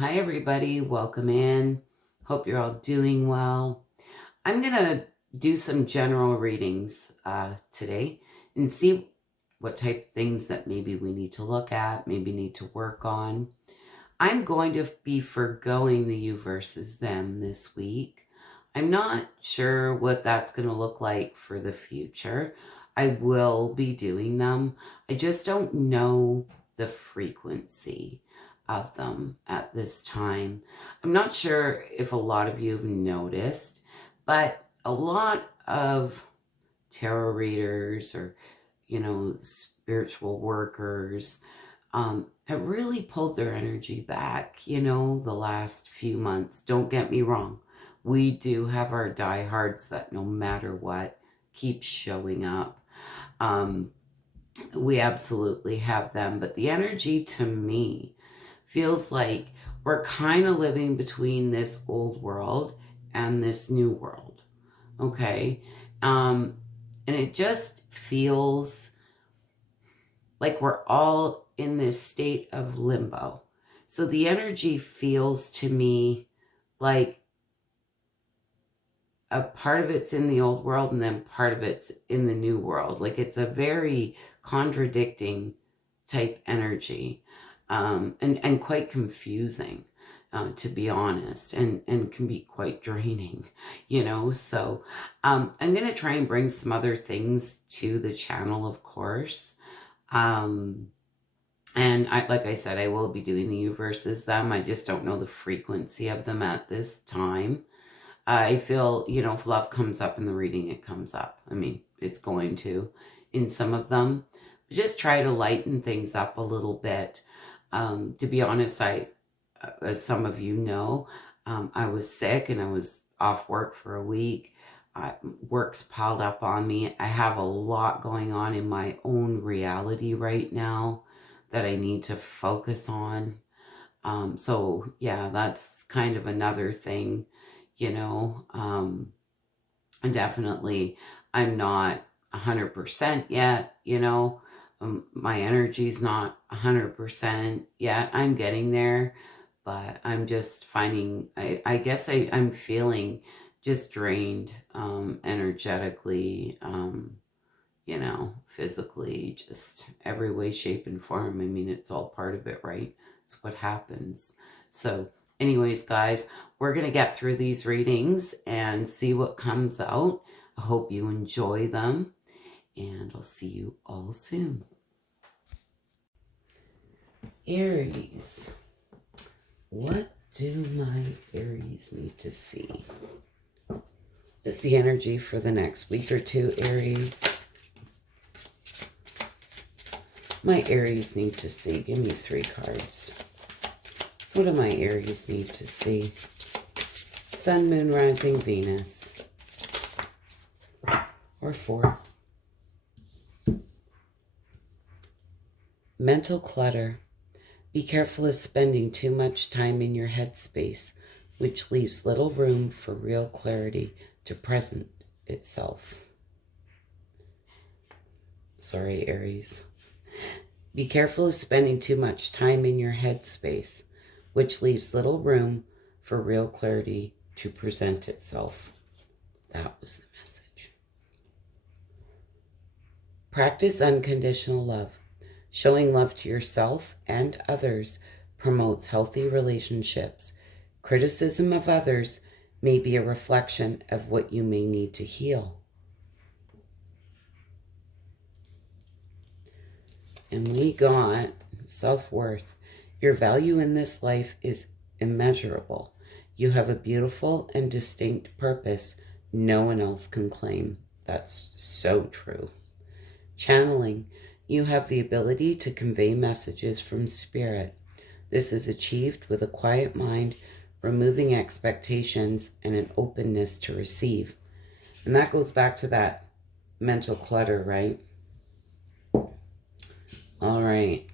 Hi, everybody. Welcome in. Hope you're all doing well. I'm going to do some general readings today and see what type of things that maybe we need to look at, maybe need to work on. I'm going to be forgoing the you versus them this week. I'm not sure what that's going to look like for the future. I will be doing them. I just don't know the frequency of them at this time. I'm not sure if a lot of you have noticed, but a lot of tarot readers or, spiritual workers have really pulled their energy back, the last few months. Don't get me wrong. We do have our diehards that no matter what keep showing up. We absolutely have them, but the energy to me feels like we're kind of living between this old world and this new world. Okay. And it just feels like we're all in this state of limbo. So the energy feels to me like a part of it's in the old world and then part of it's in the new world. Like it's a very contradicting type energy, and quite confusing, to be honest, and can be quite draining, So I'm going to try and bring some other things to the channel, of course. And like I said, I will be doing the you versus them. I just don't know the frequency of them at this time. I feel, if love comes up in the reading, it comes up. I mean, it's going to in some of them. But just try to lighten things up a little bit. To be honest, as some of you know, I was sick and I was off work for a week. Work's piled up on me. I have a lot going on in my own reality right now that I need to focus on. So yeah, that's kind of another thing, and definitely I'm not 100% yet, my energy's not 100% yet. I'm getting there, but I'm just finding, I guess I'm feeling just drained, energetically, physically, just every way, shape, and form. I mean, it's all part of it, right? It's what happens. So anyways, guys, we're going to get through these readings and see what comes out. I hope you enjoy them, and I'll see you all soon. Aries. What do my Aries need to see? Just the energy for the next week or two, Aries. My Aries need to see. Give me 3 cards. What do my Aries need to see? Sun, Moon, Rising, Venus. Or 4. Mental clutter. Be careful of spending too much time in your headspace, which leaves little room for real clarity to present itself. Sorry, Aries. Be careful of spending too much time in your headspace, which leaves little room for real clarity to present itself. That was the message. Practice unconditional love. Showing love to yourself and others promotes healthy relationships. Criticism of others may be a reflection of what you may need to heal. And we got self-worth. Your value in this life is immeasurable. You have a beautiful and distinct purpose no one else can claim. That's so true. Channeling. You have the ability to convey messages from spirit. This is achieved with a quiet mind, removing expectations, and an openness to receive. And that goes back to that mental clutter, right? All right.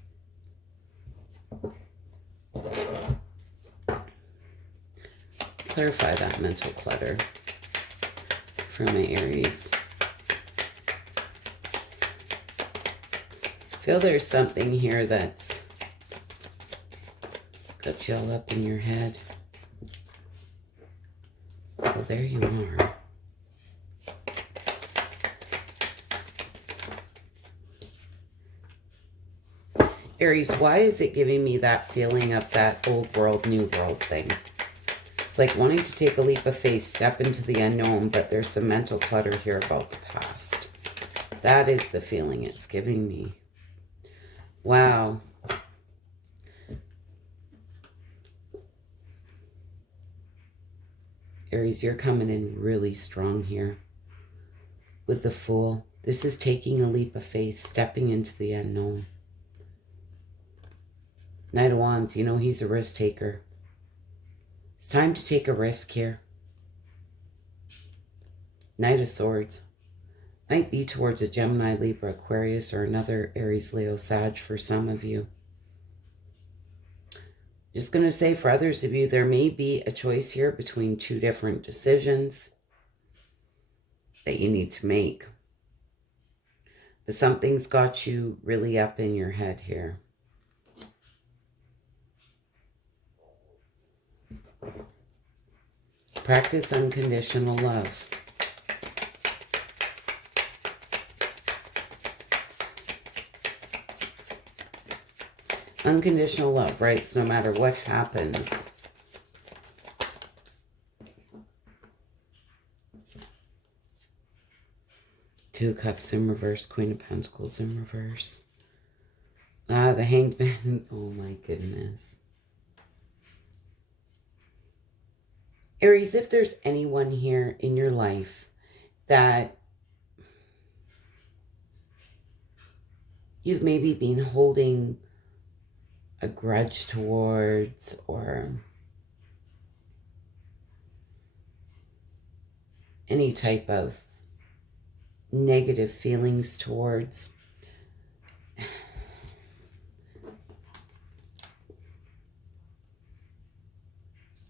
Clarify that mental clutter for my Aries. I feel there's something here that's Got you all up in your head. Oh, there you are. Aries, why is it giving me that feeling of that old world, new world thing? It's like wanting to take a leap of faith, step into the unknown, but there's some mental clutter here about the past. That is the feeling it's giving me. Wow. Aries, you're coming in really strong here with the Fool. This is taking a leap of faith, stepping into the unknown. Knight of Wands, you know he's a risk taker. It's time to take a risk here. Knight of Swords. Might be towards a Gemini, Libra, Aquarius, or another Aries, Leo, Sag for some of you. Just going to say for others of you, there may be a choice here between two different decisions that you need to make. But something's got you really up in your head here. Practice unconditional love. Unconditional love, right? So no matter what happens. Two of Cups in reverse, Queen of Pentacles in reverse. Ah, the Hanged Man. Oh my goodness. Aries, if there's anyone here in your life that you've maybe been holding a grudge towards, or any type of negative feelings towards,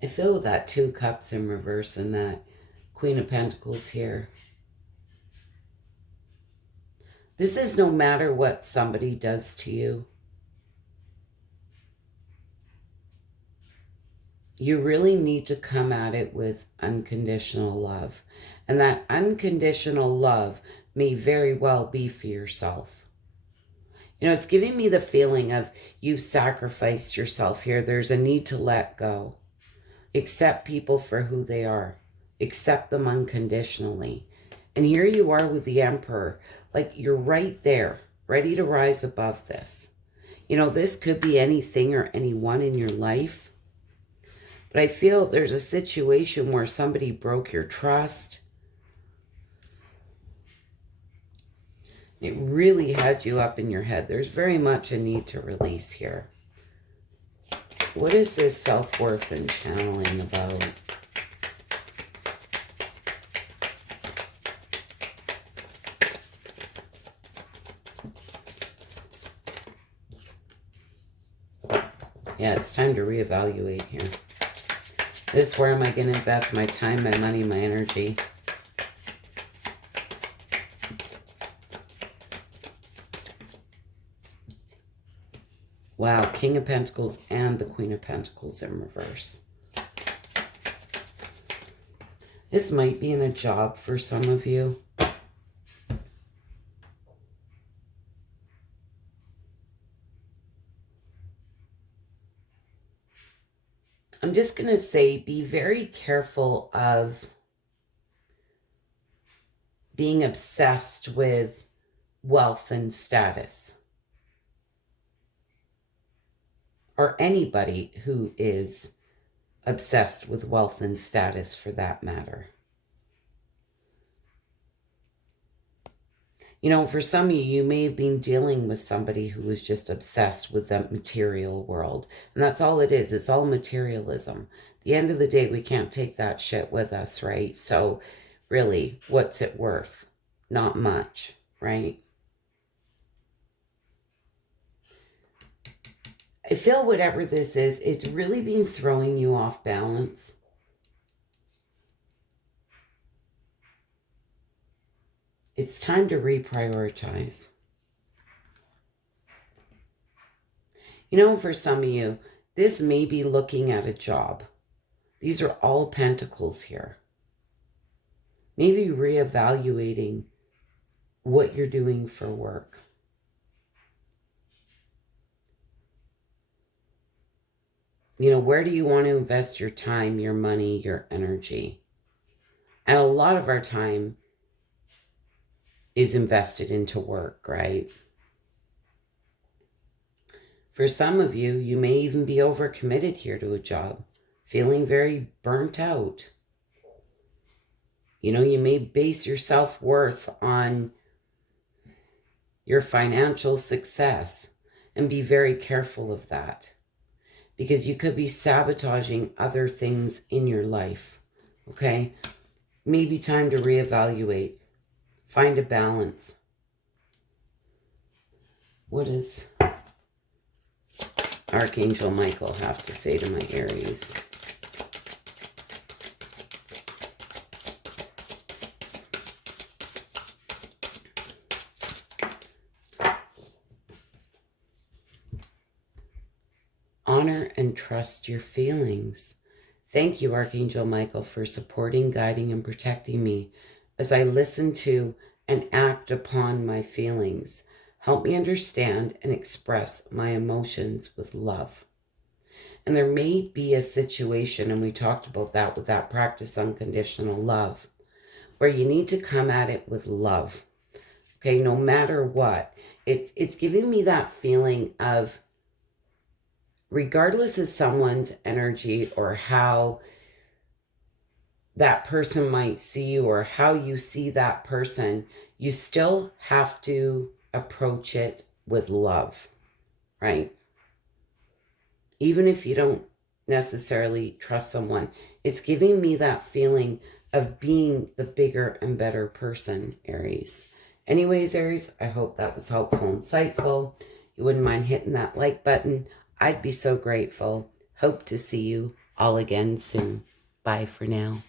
I feel that Two Cups in reverse and that Queen of Pentacles here. This is no matter what somebody does to you. You really need to come at it with unconditional love. And that unconditional love may very well be for yourself. You know, it's giving me the feeling of you've sacrificed yourself here. There's a need to let go. Accept people for who they are. Accept them unconditionally. And here you are with the Emperor. Like you're right there, ready to rise above this. You know, this could be anything or anyone in your life. But I feel there's a situation where somebody broke your trust. It really had you up in your head. There's very much a need to release here. What is this self-worth and channeling about? Yeah, it's time to reevaluate here. This, where am I going to invest my time, my money, my energy? Wow, King of Pentacles and the Queen of Pentacles in reverse. This might be in a job for some of you. I'm just going to say, be very careful of being obsessed with wealth and status. Or anybody who is obsessed with wealth and status for that matter. You know, for some of you, you may have been dealing with somebody who was just obsessed with the material world. And that's all it is. It's all materialism. At the end of the day, we can't take that shit with us, right? So really, what's it worth? Not much, right? I feel whatever this is, it's really been throwing you off balance. It's time to reprioritize. You know, for some of you, This may be looking at a job. These are all pentacles here. Maybe reevaluating what you're doing for work. You know, where do you want to invest your time, your money, your energy? And a lot of our time is invested into work, right? For some of you, you may even be overcommitted here to a job, feeling very burnt out. You know, you may base your self-worth on your financial success, and be very careful of that, because you could be sabotaging other things in your life, okay? Maybe time to reevaluate, find a balance. What does Archangel Michael have to say to my Aries? Honor and trust your feelings. Thank you, Archangel Michael, for supporting, guiding, and protecting me as I listen to and act upon my feelings. Help me understand and express my emotions with love. And there may be a situation, and we talked about that with that practice unconditional love, where you need to come at it with love. Okay, no matter what. It's giving me that feeling of, regardless of someone's energy or how that person might see you or how you see that person, you still have to approach it with love, right? Even if you don't necessarily trust someone, it's giving me that feeling of being the bigger and better person, Aries. Anyways, Aries, I hope that was helpful and insightful. You wouldn't mind hitting that like button. I'd be so grateful. Hope to see you all again soon. Bye for now.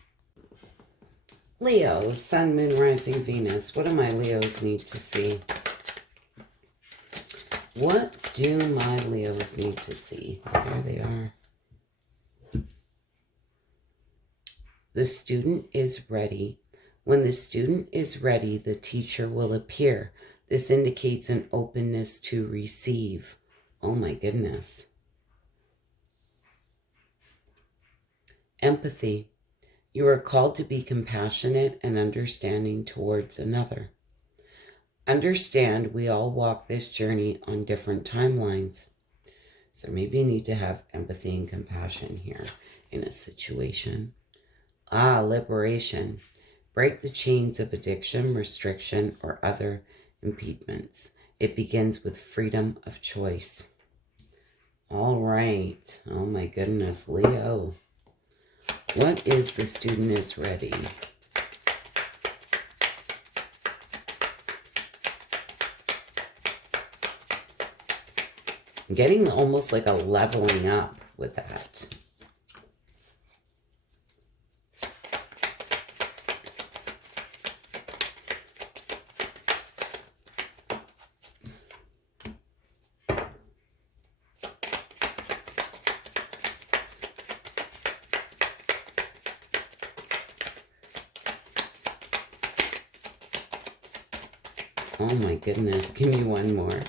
Leo, Sun, Moon, Rising, Venus. What do my Leos need to see? What do my Leos need to see? There they are. The student is ready. When the student is ready, the teacher will appear. This indicates an openness to receive. Oh my goodness. Empathy. You are called to be compassionate and understanding towards another. Understand we all walk this journey on different timelines. So maybe you need to have empathy and compassion here in a situation. Liberation. Break the chains of addiction, restriction, or other impediments. It begins with freedom of choice. All right. Oh my goodness, Leo. What is the student is ready? I'm getting almost like a leveling up with that. Oh my goodness, give me one more.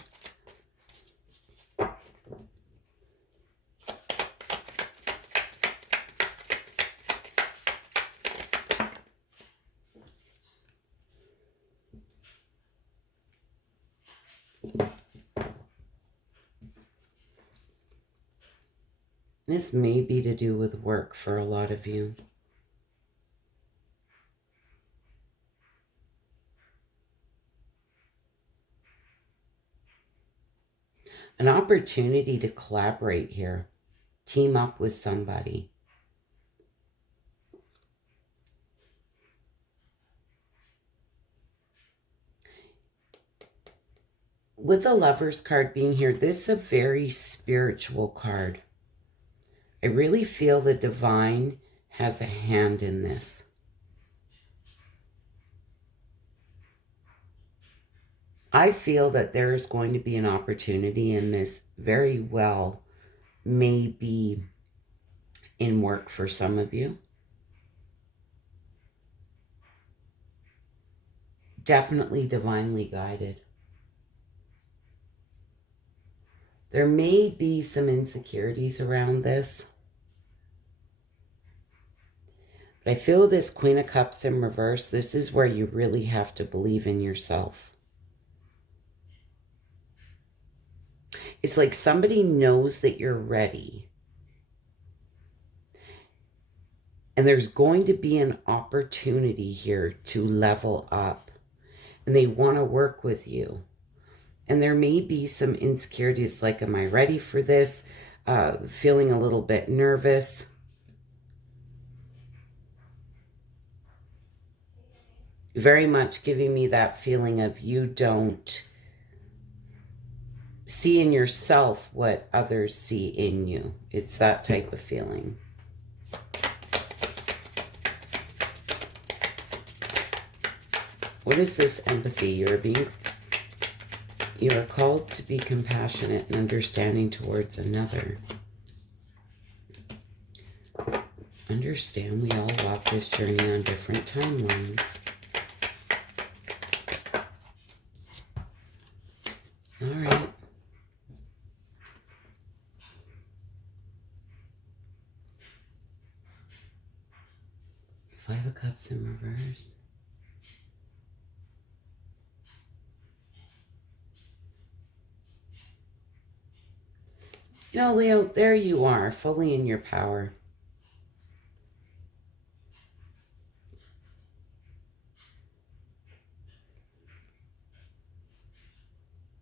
This may be to do with work for a lot of you. An opportunity to collaborate here. Team up with somebody. With the Lover's card being here, this is a very spiritual card. I really feel the divine has a hand in this. I feel that there is going to be an opportunity in this very well may be in work for some of you. Definitely divinely guided. There may be some insecurities around this. But I feel this Queen of Cups in reverse. This is where you really have to believe in yourself. It's like somebody knows that you're ready. And there's going to be an opportunity here to level up. And they want to work with you. And there may be some insecurities like, am I ready for this? Feeling a little bit nervous. Very much giving me that feeling of you don't see in yourself what others see in you. It's that type of feeling. What is this empathy? You are called to be compassionate and understanding towards another. Understand we all walk this journey on different timelines. All right. Five of Cups in reverse. You know, Leo, there you are, fully in your power.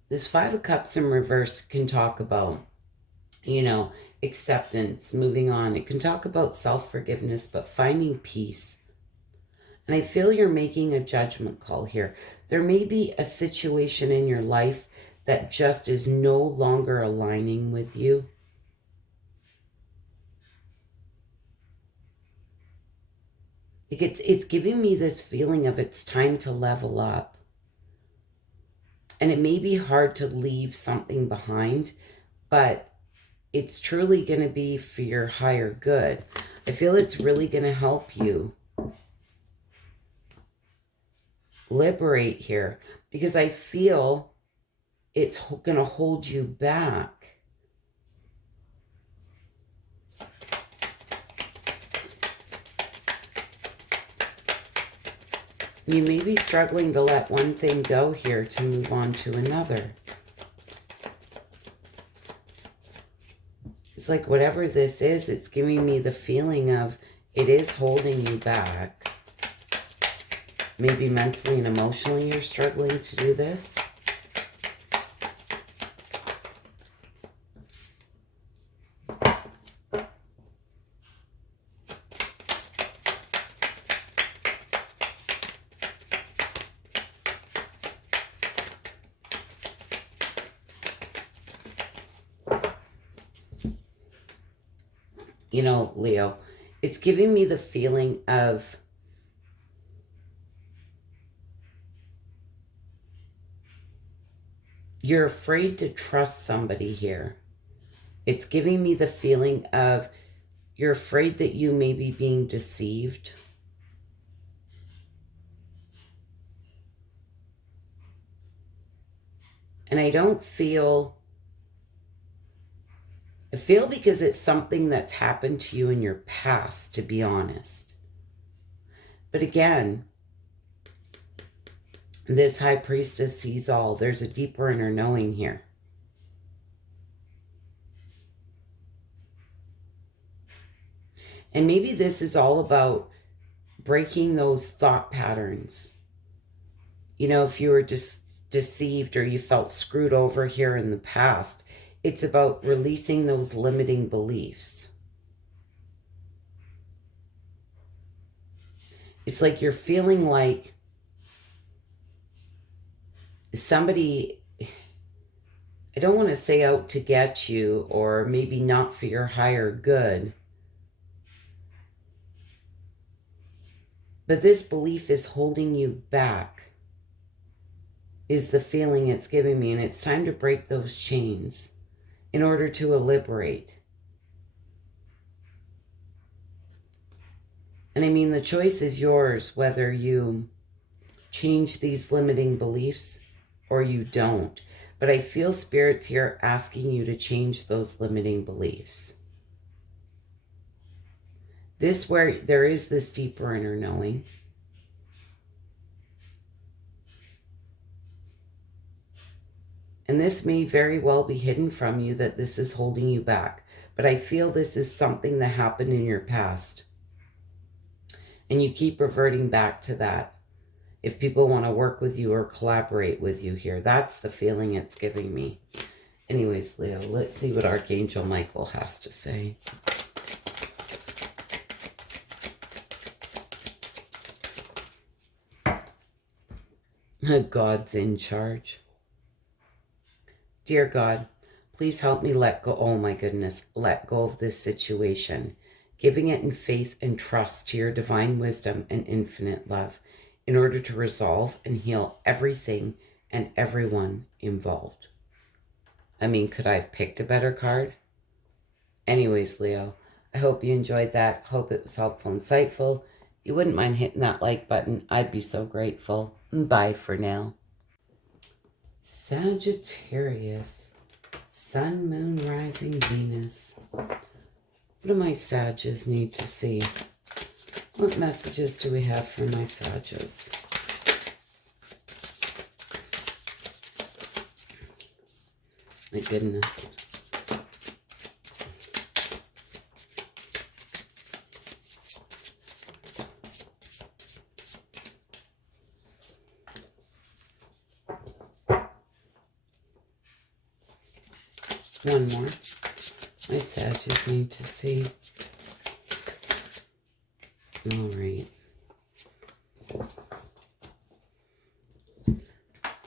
This Five of Cups in reverse can talk about, you know, acceptance, moving on. It can talk about self-forgiveness, but finding peace. And I feel you're making a judgment call here. There may be a situation in your life that just is no longer aligning with you. It's giving me this feeling of it's time to level up. And it may be hard to leave something behind, but it's truly going to be for your higher good. I feel it's really going to help you liberate here, because I feel it's going to hold you back. You may be struggling to let one thing go here to move on to another. It's like whatever this is, it's giving me the feeling of it is holding you back. Maybe mentally and emotionally you're struggling to do this. You know, Leo, it's giving me the feeling of you're afraid to trust somebody here. It's giving me the feeling of you're afraid that you may be being deceived. And I don't feel... I feel because it's something that's happened to you in your past, to be honest. But again, this High Priestess sees all. There's a deeper inner knowing here. And maybe this is all about breaking those thought patterns. You know, if you were just deceived or you felt screwed over here in the past, it's about releasing those limiting beliefs. It's like you're feeling like somebody, I don't want to say out to get you, or maybe not for your higher good, but this belief is holding you back, is the feeling it's giving me. And it's time to break those chains in order to liberate. And I mean, the choice is yours, whether you change these limiting beliefs or you don't. But I feel Spirit's here asking you to change those limiting beliefs. This where there is this deeper inner knowing. And this may very well be hidden from you, that this is holding you back. But I feel this is something that happened in your past. And you keep reverting back to that. If people want to work with you or collaborate with you here, that's the feeling it's giving me. Anyways, Leo, let's see what Archangel Michael has to say. God's in charge. Dear God, please help me let go. Oh my goodness, let go of this situation, giving it in faith and trust to your divine wisdom and infinite love, in order to resolve and heal everything and everyone involved. I mean, could I have picked a better card? Anyways, Leo, I hope you enjoyed that. Hope it was helpful, insightful. You wouldn't mind hitting that like button. I'd be so grateful. Bye for now. Sagittarius, Sun, Moon, Rising, Venus. What do my Sages need to see? What messages do we have for my Sages? My goodness. One more. My Sages need to see. All right.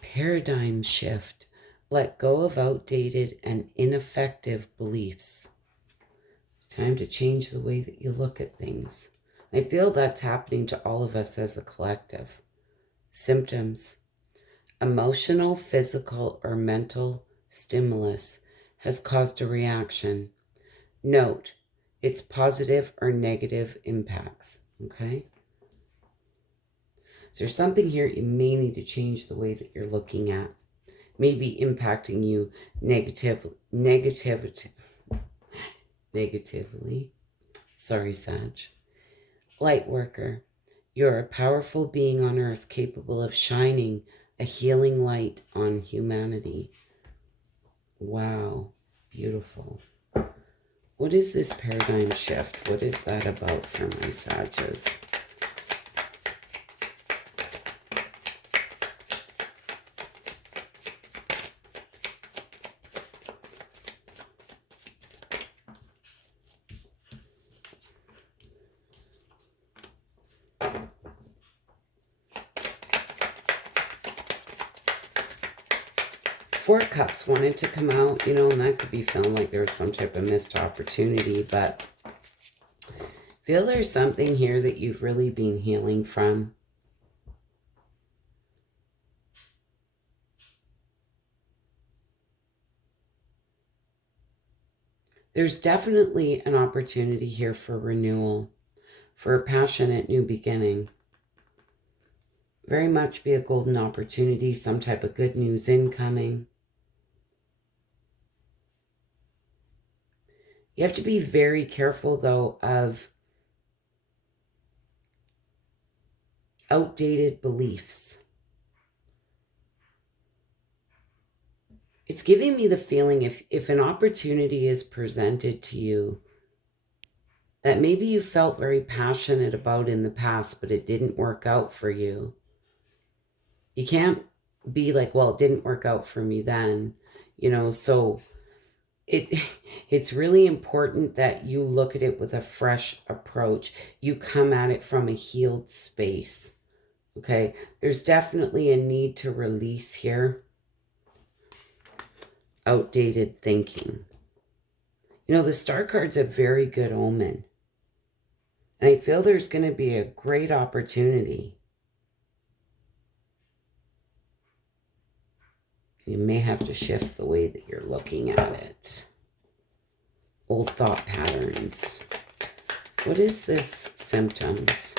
Paradigm shift. Let go of outdated and ineffective beliefs. Time to change the way that you look at things. I feel that's happening to all of us as a collective. Symptoms. Emotional, physical, or mental stimulus has caused a reaction. Note, it's positive or negative impacts, okay? So there's something here you may need to change the way that you're looking at. Maybe impacting you negatively. Sorry, Sag. Light worker, you're a powerful being on earth capable of shining a healing light on humanity. Wow, beautiful. What is this paradigm shift? What is that about for my Sages? Four Cups wanted to come out, you know, and that could be feeling like there was some type of missed opportunity, but I feel there's something here that you've really been healing from. There's definitely an opportunity here for renewal, for a passionate new beginning. Very much be a golden opportunity, some type of good news incoming. You have to be very careful, though, of outdated beliefs. It's giving me the feeling if an opportunity is presented to you that maybe you felt very passionate about in the past, but it didn't work out for you. You can't be like, well, it didn't work out for me then, you know, so it's really important that you look at it with a fresh approach. You come at it from a healed space, okay? There's definitely a need to release here outdated thinking. You know, the Star card's a very good omen. And I feel there's going to be a great opportunity. You may have to shift the way that you're looking at it. Old thought patterns. What is this symptoms.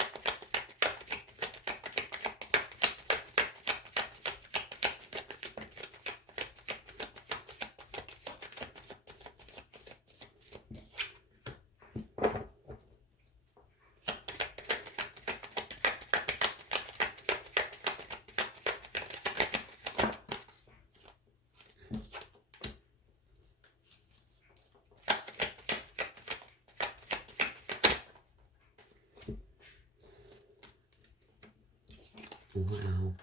Wow.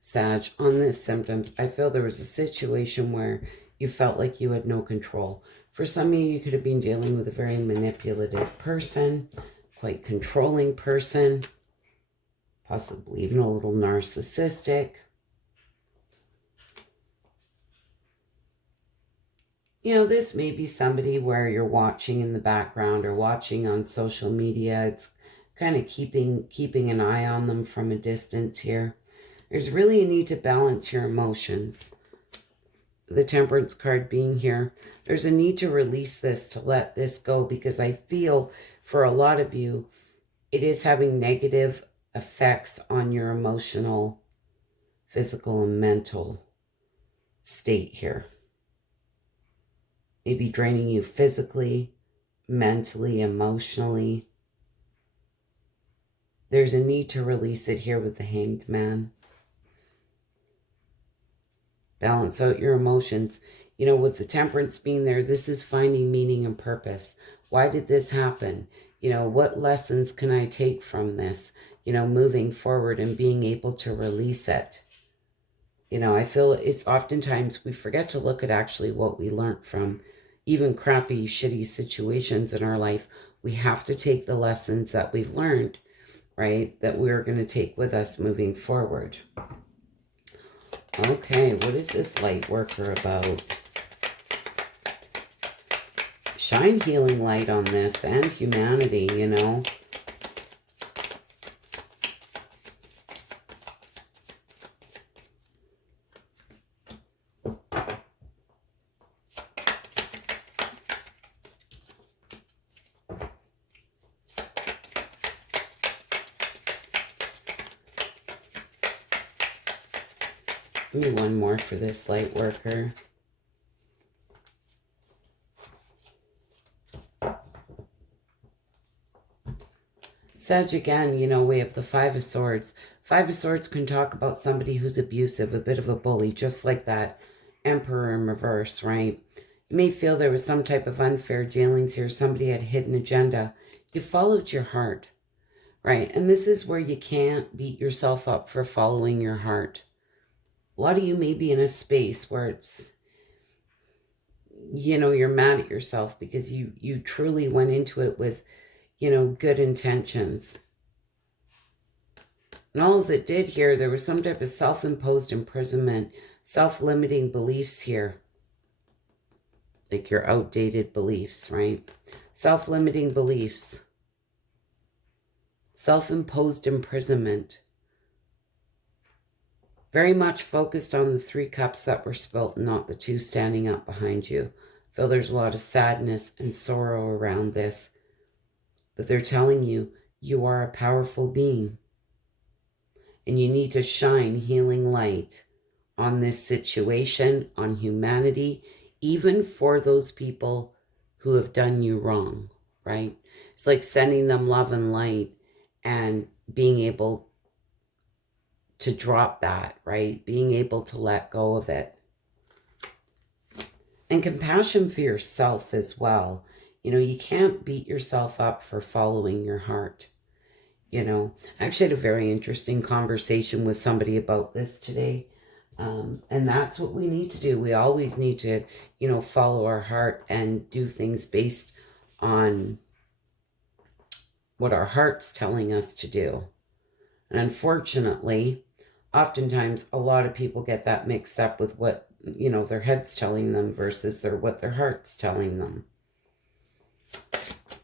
Sag, on this symptoms, I feel there was a situation where you felt like you had no control. For some of you, you could have been dealing with a very manipulative person, quite controlling person, possibly even a little narcissistic. You know, this may be somebody where you're watching in the background or watching on social media. It's kind of keeping an eye on them from a distance here. There's really a need to balance your emotions. The Temperance card being here, there's a need to release this, to let this go, because I feel for a lot of you, it is having negative effects on your emotional, physical, and mental state here. Maybe draining you physically, mentally, emotionally. There's a need to release it here with the Hanged Man. Balance out your emotions. You know, with the Temperance being there, this is finding meaning and purpose. Why did this happen? You know, what lessons can I take from this? You know, moving forward and being able to release it. You know, I feel it's oftentimes we forget to look at actually what we learned from even crappy, shitty situations in our life. We have to take the lessons that we've learned, right? That we're going to take with us moving forward. Okay, what is this light worker about? Shine healing light on this and humanity, you know. Give me one more for this light worker. Sag, again, you know, we have the Five of Swords. Five of Swords can talk about somebody who's abusive, a bit of a bully, just like that Emperor in reverse, right? You may feel there was some type of unfair dealings here. Somebody had a hidden agenda. You followed your heart, right? And this is where you can't beat yourself up for following your heart. A lot of you may be in a space where it's, you know, you're mad at yourself because you truly went into it with, you know, good intentions. And all it did here, there was some type of self-imposed imprisonment, self-limiting beliefs here. Like your outdated beliefs, right? Self-limiting beliefs. Self-imposed imprisonment. Very much focused on the 3 cups that were spilt, not the 2 standing up behind you. I feel there's a lot of sadness and sorrow around this. But they're telling you, you are a powerful being. And you need to shine healing light on this situation, on humanity, even for those people who have done you wrong, right? It's like sending them love and light and being able to drop that, right? Being able to let go of it. And compassion for yourself as well. You know, you can't beat yourself up for following your heart. You know, I actually had a very interesting conversation with somebody about this today. And that's what we need to do. We always need to, you know, follow our heart and do things based on what our heart's telling us to do. And unfortunately, oftentimes a lot of people get that mixed up with what, you know, their head's telling them versus what their heart's telling them.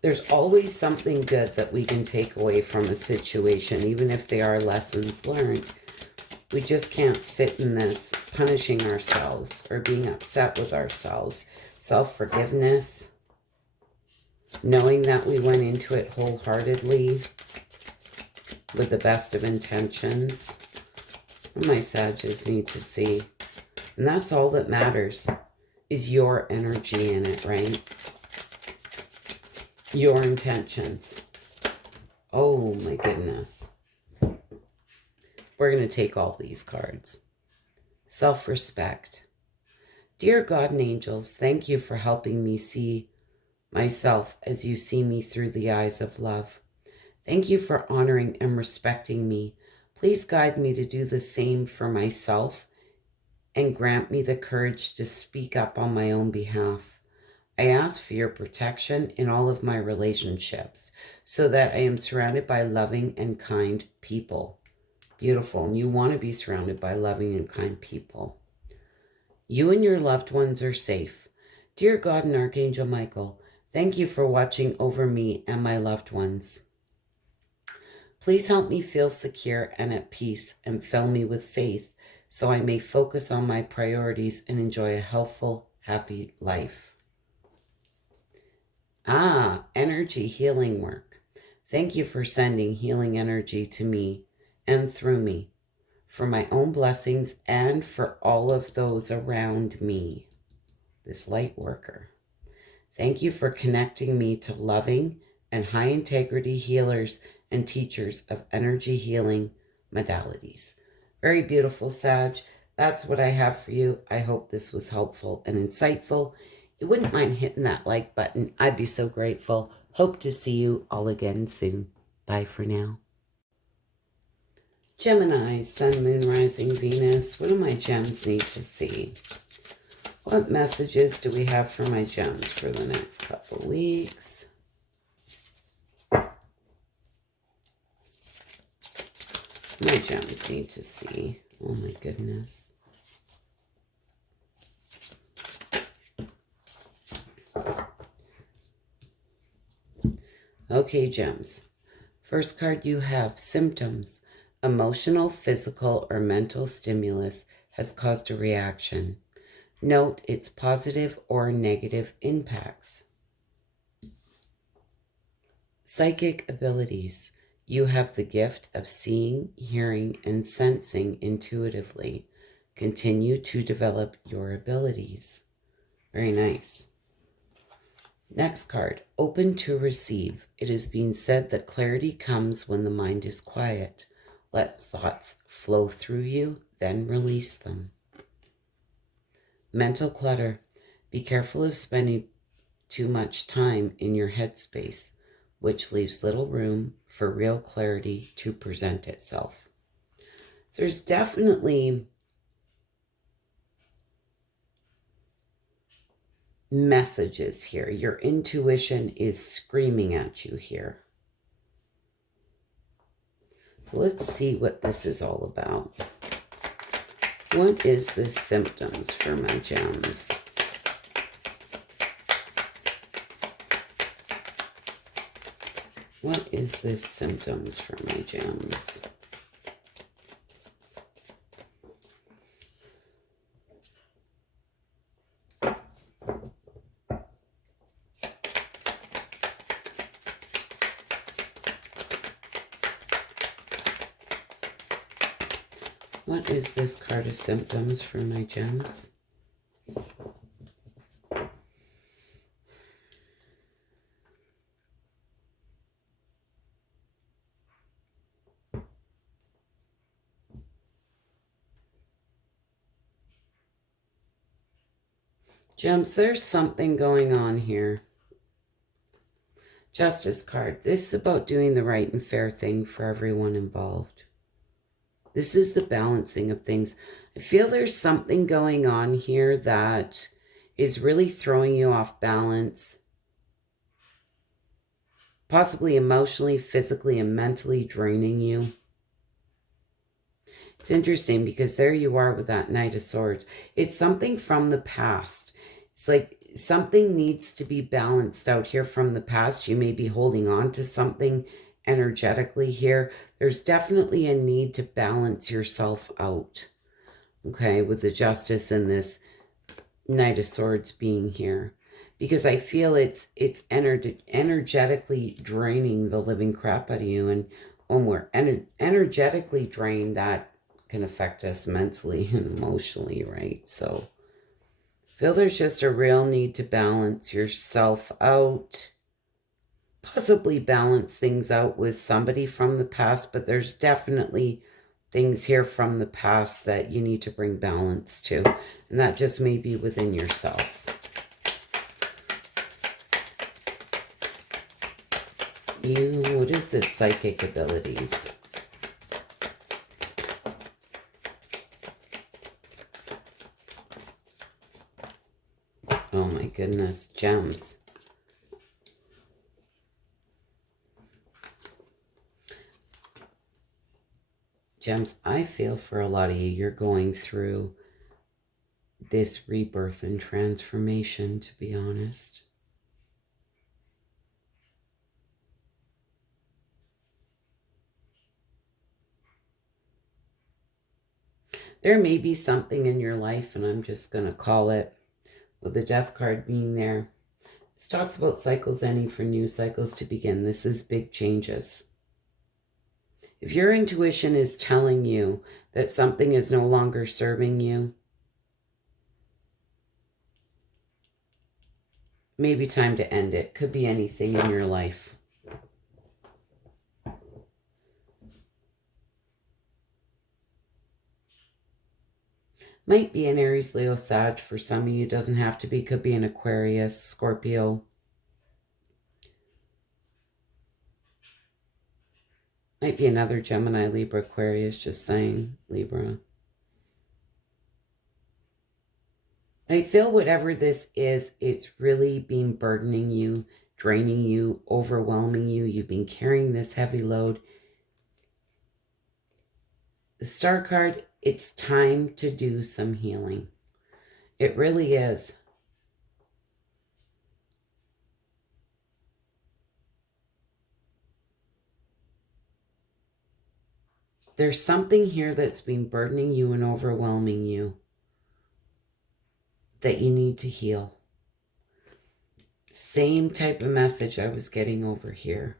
There's always something good that we can take away from a situation, even if they are lessons learned. We just can't sit in this punishing ourselves or being upset with ourselves. Self-forgiveness. knowing that we went into it wholeheartedly with the best of intentions. What my Sages need to see. And that's all that matters, is your energy in it, right? Your intentions. Oh my goodness. We're going to take all these cards. Self-respect. Dear God and angels, thank you for helping me see myself as you see me through the eyes of love. Thank you for honoring and respecting me. Please guide me to do the same for myself and grant me the courage to speak up on my own behalf. I ask for your protection in all of my relationships so that I am surrounded by loving and kind people. Beautiful. And you want to be surrounded by loving and kind people. You and your loved ones are safe. Dear God and Archangel Michael, thank you for watching over me and my loved ones. Please help me feel secure and at peace and fill me with faith so I may focus on my priorities and enjoy a healthful, happy life. Energy healing work. Thank you for sending healing energy to me and through me for my own blessings and for all of those around me. This light worker. Thank you for connecting me to loving and high integrity healers and teachers of energy healing modalities. Very beautiful, Sag. That's what I have for you. I hope this was helpful and insightful. You wouldn't mind hitting that like button. I'd be so grateful. Hope to see you all again soon. Bye for now. Gemini, Sun, Moon, Rising, Venus. What do my gems need to see? What messages do we have for my gems for the next couple weeks? My gems need to see. Oh my goodness. Okay, gems. First card you have, symptoms. Emotional, physical, or mental stimulus has caused a reaction. Note its positive or negative impacts. Psychic abilities. You have the gift of seeing, hearing, and sensing intuitively. Continue to develop your abilities. Very nice. Next card, open to receive. It is being said that clarity comes when the mind is quiet. Let thoughts flow through you, then release them. Mental clutter. Be careful of spending too much time in your headspace, which leaves little room for real clarity to present itself. So there's definitely messages here. Your intuition is screaming at you here. So let's see what this is all about. What is the symptoms for my gems? What is the symptoms for my gems? What is this card of symptoms for my gems? Gems, there's something going on here. Justice card. This is about doing the right and fair thing for everyone involved. This is the balancing of things. I feel there's something going on here that is really throwing you off balance. Possibly emotionally, physically, and mentally draining you. It's interesting because there you are with that Knight of Swords. It's something from the past. It's like something needs to be balanced out here from the past. You may be holding on to something energetically here. There's definitely a need to balance yourself out. Okay, with the Justice and this Knight of Swords being here. because I feel it's energetically draining the living crap out of you. And when we're energetically drained, that can affect us mentally and emotionally, right? So I feel there's just a real need to balance yourself out, possibly balance things out with somebody from the past, but there's definitely things here from the past that you need to bring balance to, and that just may be within yourself. What is this? Psychic abilities. Oh my goodness, gems. Gems, I feel for a lot of you, you're going through this rebirth and transformation, to be honest. There may be something in your life, and I'm just going to call it, with the death card being there. This talks about cycles ending for new cycles to begin. This is big changes. If your intuition is telling you that something is no longer serving you, maybe time to end it. Could be anything in your life. Might be an Aries, Leo, Sag for some of you. Doesn't have to be. Could be an Aquarius, Scorpio. Might be another Gemini, Libra, Aquarius, just saying, Libra. I feel whatever this is, it's really been burdening you, draining you, overwhelming you. You've been carrying this heavy load. The Star card, it's time to do some healing. It really is. There's something here that's been burdening you and overwhelming you that you need to heal. Same type of message I was getting over here.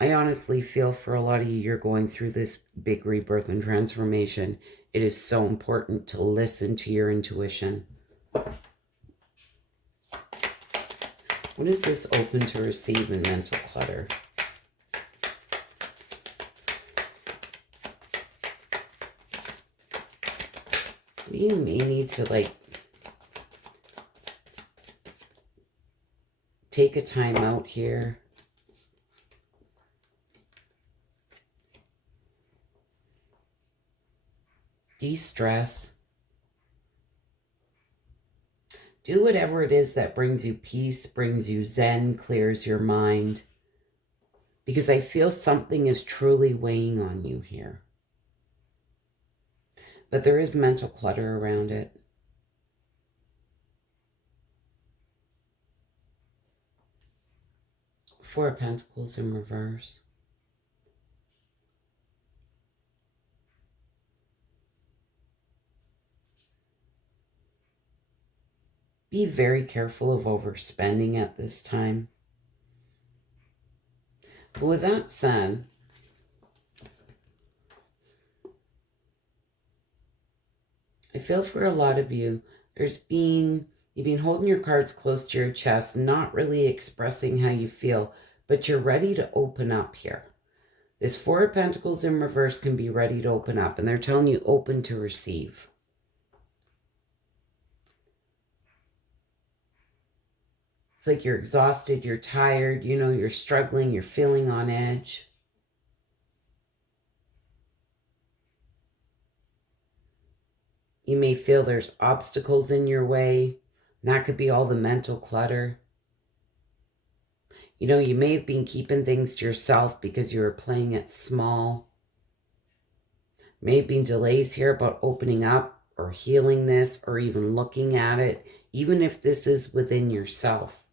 I honestly feel for a lot of you, you're going through this big rebirth and transformation. It is so important to listen to your intuition. What is this open to receive in mental clutter? You may need to take a time out here. De-stress. Do whatever it is that brings you peace, brings you zen, clears your mind. Because I feel something is truly weighing on you here. But there is mental clutter around it. Four of Pentacles in reverse. Be very careful of overspending at this time. But with that said, I feel for a lot of you, you've been holding your cards close to your chest, not really expressing how you feel, but you're ready to open up here. This Four of Pentacles in reverse can be ready to open up, and they're telling you open to receive. It's like you're exhausted, you're tired, you're struggling, you're feeling on edge. You may feel there's obstacles in your way. And that could be all the mental clutter. You may have been keeping things to yourself because you were playing it small. May have been delays here about opening up or healing this or even looking at it, even if this is within yourself.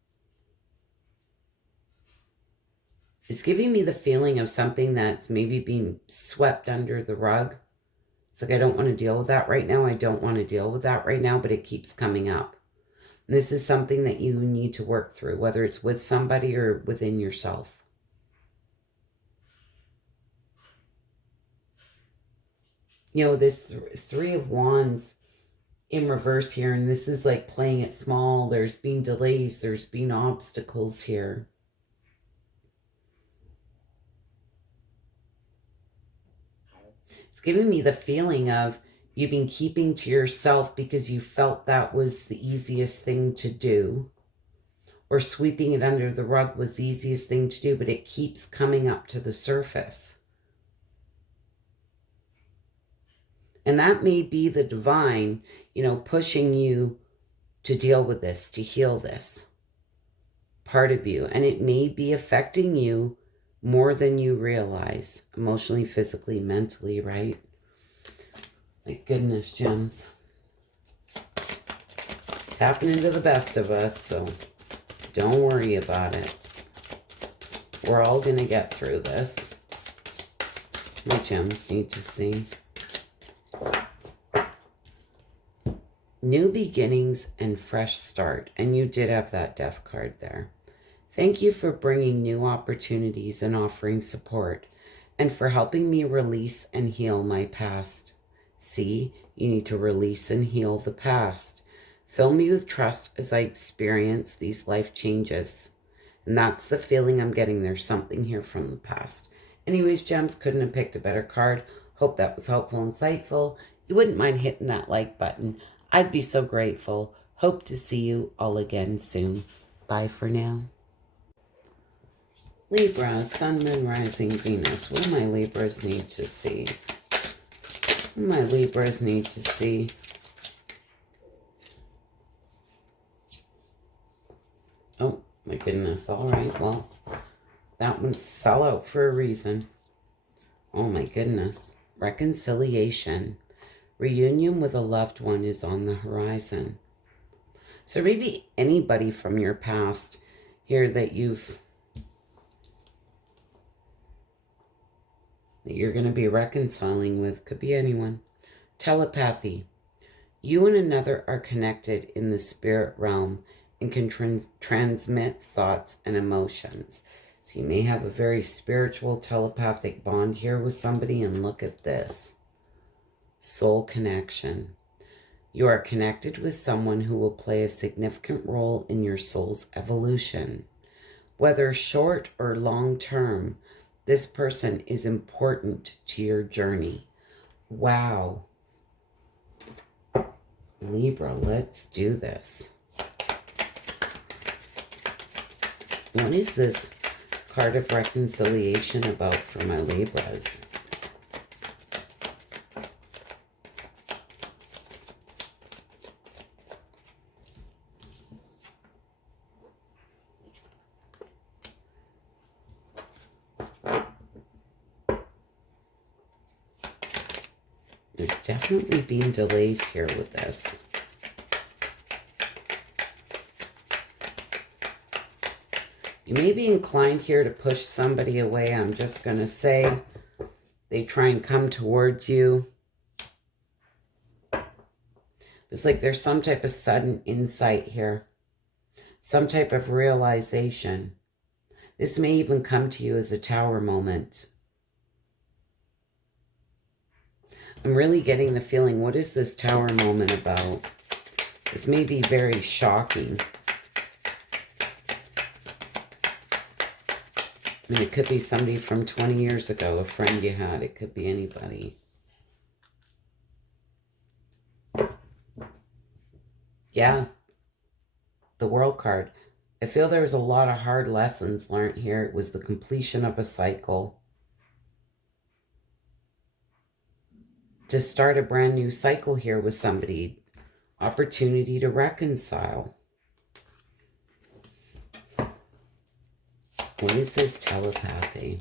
It's giving me the feeling of something that's maybe being swept under the rug. It's like, I don't want to deal with that right now. I don't want to deal with that right now, but it keeps coming up. This is something that you need to work through, whether it's with somebody or within yourself. You know, this Three of Wands in reverse here, and this is like playing it small. There's been delays. There's been obstacles here. It's giving me the feeling of you've been keeping to yourself because you felt that was the easiest thing to do, or sweeping it under the rug was the easiest thing to do, but it keeps coming up to the surface. And that may be the divine, you know, pushing you to deal with this, to heal this part of you. And it may be affecting you more than you realize, emotionally, physically, mentally, right? My goodness, gems. It's happening to the best of us, so don't worry about it. We're all going to get through this. My gems need to see. New beginnings and fresh start. And you did have that death card there. Thank you for bringing new opportunities and offering support, and for helping me release and heal my past. See, you need to release and heal the past. Fill me with trust as I experience these life changes. And that's the feeling I'm getting. There's something here from the past. Anyways, gems, couldn't have picked a better card. Hope that was helpful and insightful. You wouldn't mind hitting that like button. I'd be so grateful. Hope to see you all again soon. Bye for now. Libra, Sun, Moon, Rising, Venus. What do my Libras need to see? What do my Libras need to see? Oh, my goodness. All right, well, that one fell out for a reason. Oh, my goodness. Reconciliation. Reunion with a loved one is on the horizon. So maybe anybody from your past here that you're going to be reconciling with. Could be anyone. Telepathy. You and another are connected in the spirit realm and can transmit thoughts and emotions. So you may have a very spiritual telepathic bond here with somebody, and look at this. Soul connection. You are connected with someone who will play a significant role in your soul's evolution. Whether short or long term, this person is important to your journey. Wow. Libra, let's do this. What is this card of reconciliation about for my Libras? There's definitely been delays here with this. You may be inclined here to push somebody away. I'm just going to say they try and come towards you. It's like there's some type of sudden insight here. Some type of realization. This may even come to you as a tower moment. I'm really getting the feeling, what is this tower moment about? This may be very shocking. I mean, it could be somebody from 20 years ago, a friend you had. It could be anybody. Yeah. The World card. I feel there was a lot of hard lessons learned here. It was the completion of a cycle. To start a brand new cycle here with somebody. Opportunity to reconcile. What is this telepathy?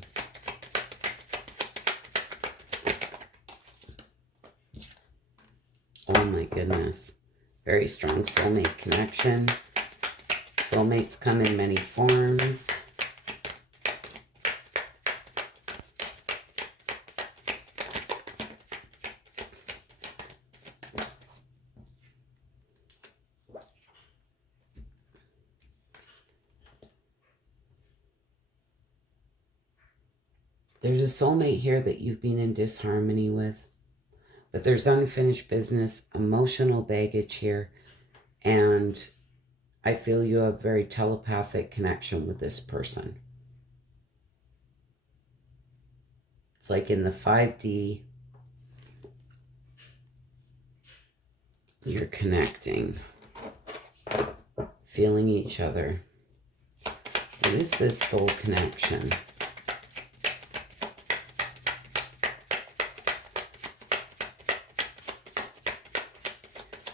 Oh my goodness. Very strong soulmate connection. Soulmates come in many forms. There's a soulmate here that you've been in disharmony with, but there's unfinished business, emotional baggage here, and I feel you have very telepathic connection with this person. It's like in the 5D, you're connecting, feeling each other. What is this soul connection?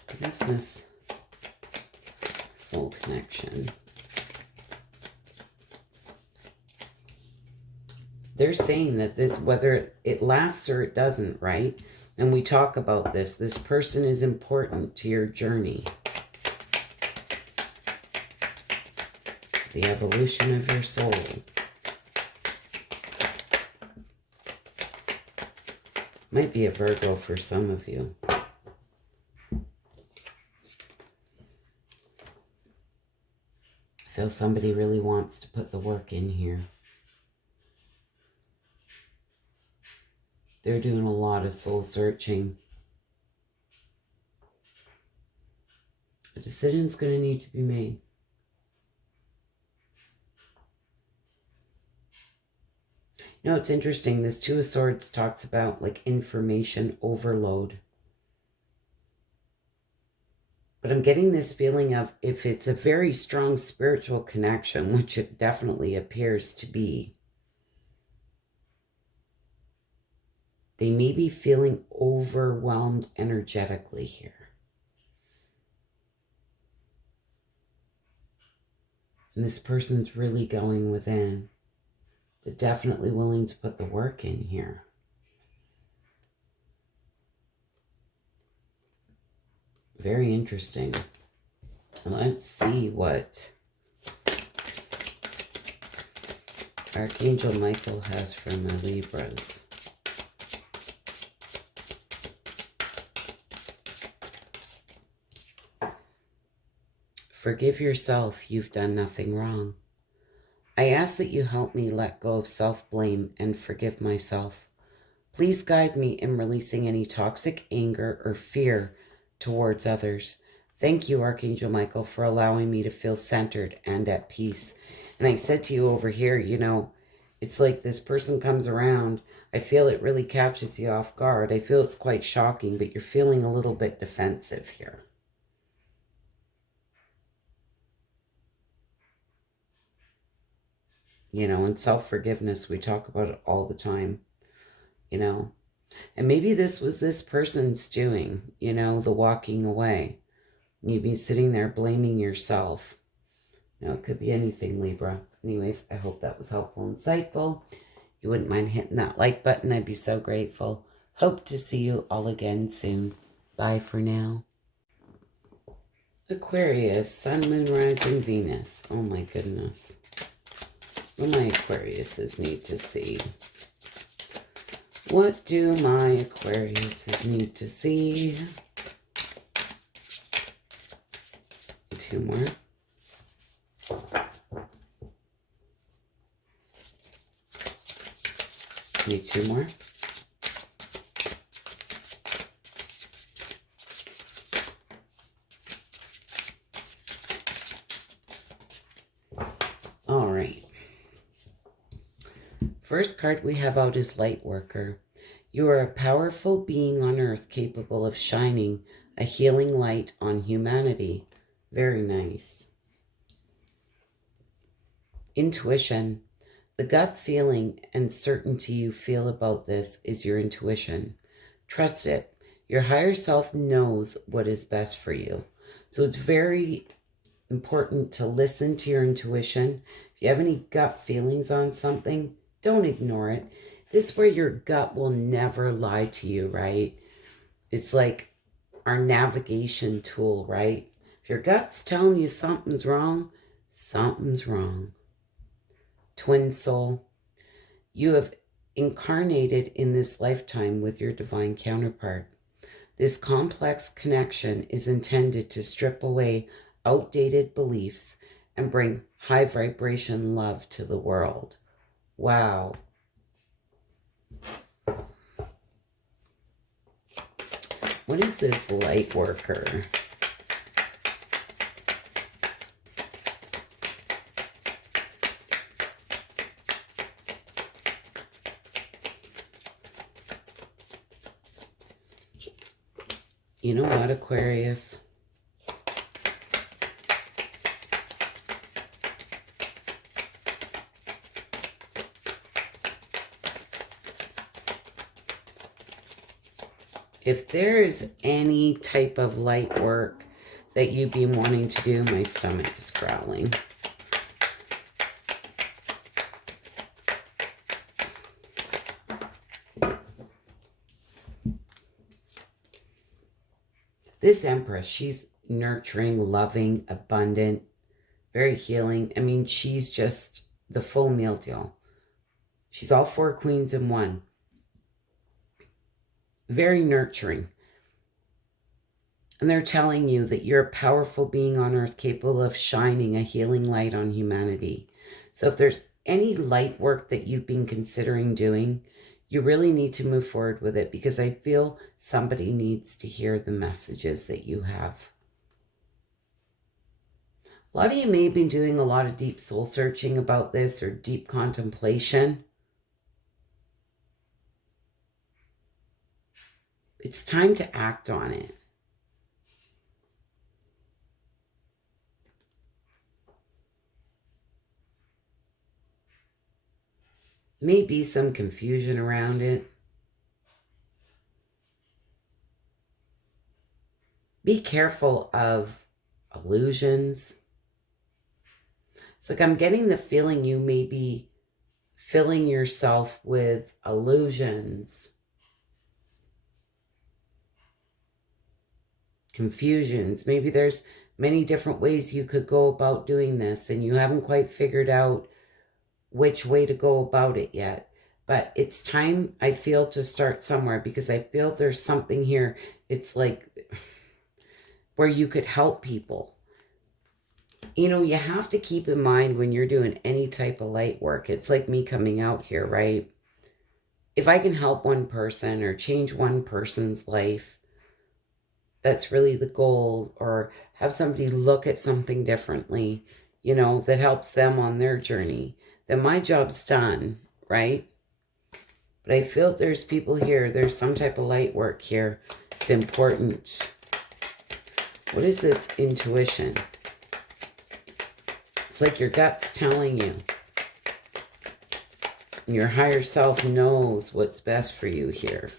What is this soul connection? They're saying that this, whether it lasts or it doesn't, right? And we talk about this. This person is important to your journey. The evolution of your soul. Might be a Virgo for some of you. I feel somebody really wants to put the work in here. They're doing a lot of soul searching. A decision's going to need to be made. You know, it's interesting. This Two of Swords talks about like information overload. But I'm getting this feeling of if it's a very strong spiritual connection, which it definitely appears to be, they may be feeling overwhelmed energetically here. And this person's really going within, but definitely willing to put the work in here. Very interesting. Let's see what Archangel Michael has for my Libras. Forgive yourself, you've done nothing wrong. I ask that you help me let go of self-blame and forgive myself. Please guide me in releasing any toxic anger or fear towards others. Thank you, Archangel Michael, for allowing me to feel centered and at peace. And I said to you over here, you know, it's like this person comes around. I feel it really catches you off guard. I feel it's quite shocking, but you're feeling a little bit defensive here. You know, in self-forgiveness, we talk about it all the time, you know. And maybe this was this person's doing, you know, the walking away. You'd be sitting there blaming yourself. You know, it could be anything, Libra. Anyways, I hope that was helpful and insightful. You wouldn't mind hitting that like button. I'd be so grateful. Hope to see you all again soon. Bye for now. Aquarius, Sun, Moon, Rising, Venus. Oh my goodness. What do my Aquariuses need to see? What do my Aquariuses need to see? Two more. Need two more. All right. First card we have out is Lightworker. You are a powerful being on earth capable of shining a healing light on humanity. Very nice. Intuition. The gut feeling and certainty you feel about this is your intuition. Trust it. Your higher self knows what is best for you. So it's very important to listen to your intuition. If you have any gut feelings on something, don't ignore it. This is where your gut will never lie to you, right? It's like our navigation tool, right? If your gut's telling you something's wrong, something's wrong. Twin soul, you have incarnated in this lifetime with your divine counterpart. This complex connection is intended to strip away outdated beliefs and bring high vibration love to the world. Wow. What is this light worker? You know what, Aquarius? If there's any type of light work that you've been wanting to do, my stomach is growling. This Empress, she's nurturing, loving, abundant, very healing. I mean, she's just the full meal deal. She's all 4 queens in one. Very nurturing. And they're telling you that you're a powerful being on earth capable of shining a healing light on humanity. So if there's any light work that you've been considering doing, you really need to move forward with it, because I feel somebody needs to hear the messages that you have. A lot of you may have been doing a lot of deep soul searching about this, or deep contemplation. It's time to act on it. Maybe some confusion around it. Be careful of illusions. It's like I'm getting the feeling you may be filling yourself with illusions, confusions. Maybe there's many different ways you could go about doing this, and you haven't quite figured out which way to go about it yet. But it's time, I feel, to start somewhere, because I feel there's something here. It's like where you could help people. You know, you have to keep in mind when you're doing any type of light work, it's like me coming out here, right? If I can help one person or change one person's life, that's really the goal. Or have somebody look at something differently, you know, that helps them on their journey, then my job's done, right? But I feel there's people here, there's some type of light work here. It's important. What is this intuition? It's like your gut's telling you. And your higher self knows what's best for you here.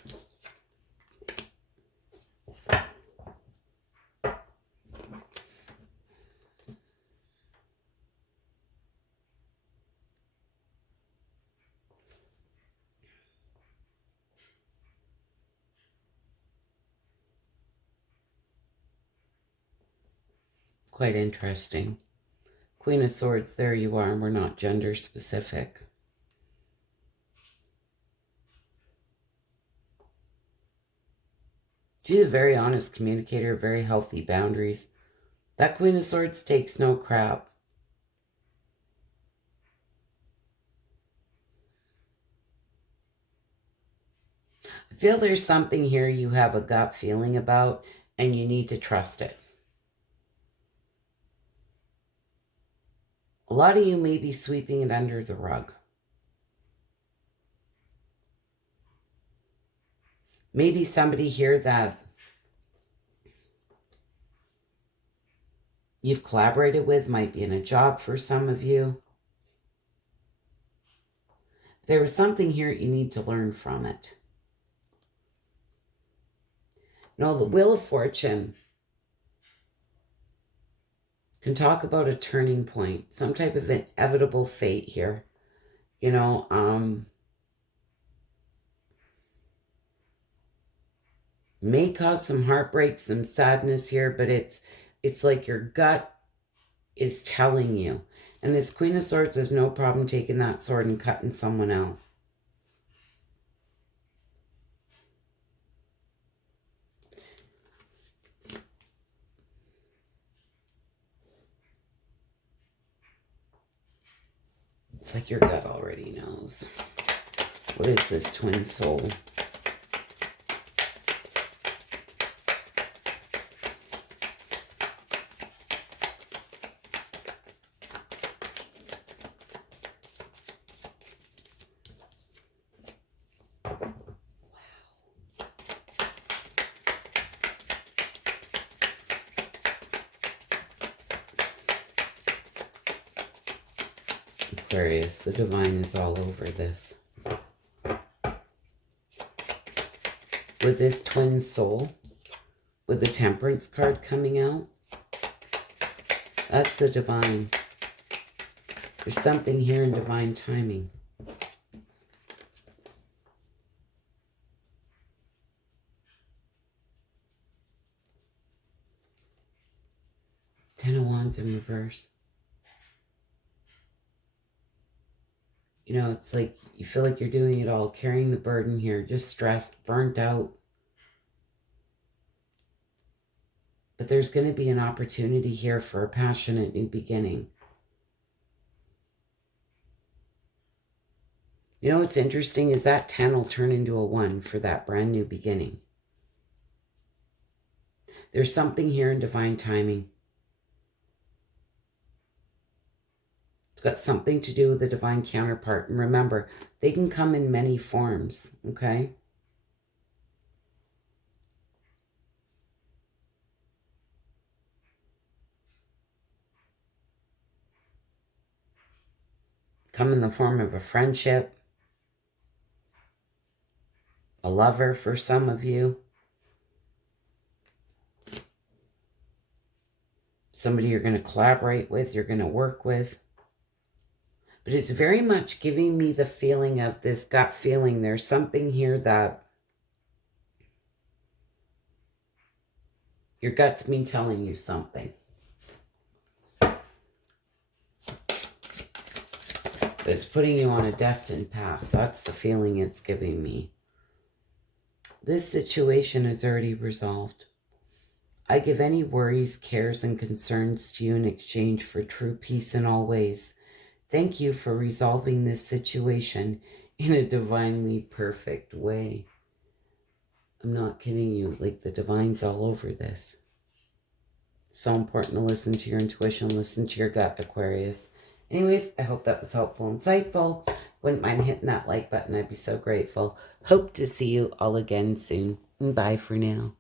Quite interesting. Queen of Swords, there you are. We're not gender specific. She's a very honest communicator, very healthy boundaries. That Queen of Swords takes no crap. I feel there's something here you have a gut feeling about, and you need to trust it. A lot of you may be sweeping it under the rug. Maybe somebody here that you've collaborated with might be in a job for some of you. There was something here you need to learn from it. No, the Wheel of Fortune can talk about a turning point, some type of inevitable fate here. You know, may cause some heartbreak, some sadness here, but it's like your gut is telling you. And this Queen of Swords, there's no problem taking that sword and cutting someone out. It's like your gut already knows. What is this twin soul? Aquarius. The divine is all over this. With this twin soul, with the Temperance card coming out, that's the divine. There's something here in divine timing. Ten of Wands in reverse. You know, it's like you feel like you're doing it all, carrying the burden here, just stressed, burnt out. But there's going to be an opportunity here for a passionate new beginning. You know what's interesting is that 10 will turn into a 1 for that brand new beginning. There's something here in divine timing. It's got something to do with the divine counterpart. And remember, they can come in many forms, okay? Come in the form of a friendship, a lover for some of you, somebody you're going to collaborate with, you're going to work with. But it's very much giving me the feeling of this gut feeling. There's something here that your gut's been telling you something. But it's putting you on a destined path. That's the feeling it's giving me. This situation is already resolved. I give any worries, cares, and concerns to you in exchange for true peace in all ways. Thank you for resolving this situation in a divinely perfect way. I'm not kidding you. Like, the divine's all over this. So important to listen to your intuition, listen to your gut, Aquarius. Anyways, I hope that was helpful, insightful. Wouldn't mind hitting that like button. I'd be so grateful. Hope to see you all again soon. Bye for now.